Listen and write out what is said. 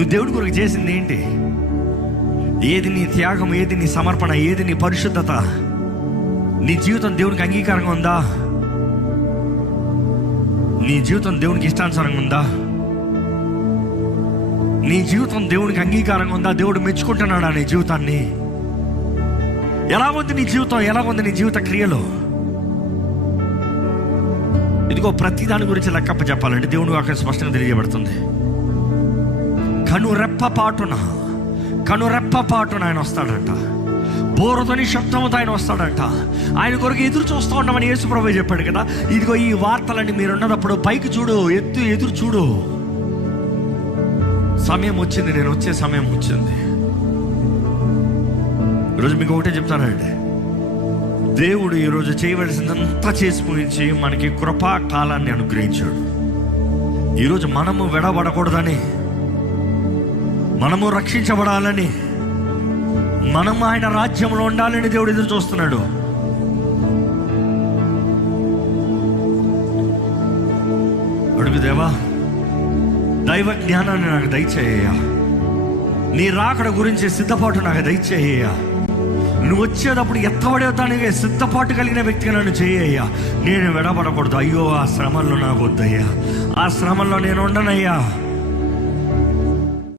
నువ్వు దేవుడి కొరకు చేసింది ఏంటి? ఏది నీ త్యాగం, ఏది నీ సమర్పణ, ఏది నీ పరిశుద్ధత? నీ జీవితం దేవునికి అంగీకారంగా ఉందా? నీ జీవితం దేవునికి ఇష్టానుసారంగా ఉందా? నీ జీవితం దేవునికి అంగీకారంగా ఉందా? దేవుడు మెచ్చుకుంటున్నాడా నీ జీవితాన్ని? ఎలా ఉంది నీ జీవితం? ఎలా ఉంది నీ జీవిత క్రియలు? ఇదిగో ప్రతి దాని గురించి లెక్కప్ప చెప్పాలంటే దేవుడు అక్కడ స్పష్టంగా తెలియజేయబడుతుంది. కనురెప్ప పాటున ఆయన వస్తాడంట. బోరుతోని శబ్దంతో ఆయన వస్తాడంట. ఆయన కొరకు ఎదురు చూస్తూ ఉన్నామని యేసుప్రభువు చెప్పాడు కదా. ఇదిగో ఈ వార్తలన్నీ మీరు ఉన్నప్పుడు పైకి చూడు, ఎదురు చూడు. సమయం వచ్చింది, నేను వచ్చే సమయం వచ్చింది. ఈరోజు మీకు ఒకటే చెప్తానండి, దేవుడు ఈరోజు చేయవలసిందంతా చేసి ముగించి మనకి కృపా కాలాన్ని అనుగ్రహించాడు. ఈరోజు మనము విడబడకూడదని, మనము రక్షించబడాలని, మనము ఆయన రాజ్యంలో ఉండాలని దేవుడు ఎదురు చూస్తున్నాడు. అడుగు దేవా, దైవ జ్ఞానాన్ని నాకు దయచేయ్యా. నీ రాకడ గురించి సిద్ధపాటు నాకు దయచేయ్యా. నువ్వు వచ్చేటప్పుడు ఎత్తబడేదానికి సిద్ధపాటు కలిగిన వ్యక్తిగా నన్ను చేయ్యా. నేను విడబడకూడదు. అయ్యో, ఆ శ్రమల్లో నాకు వద్దయ్యా, ఆ శ్రమల్లో నేను ఉండనయ్యా.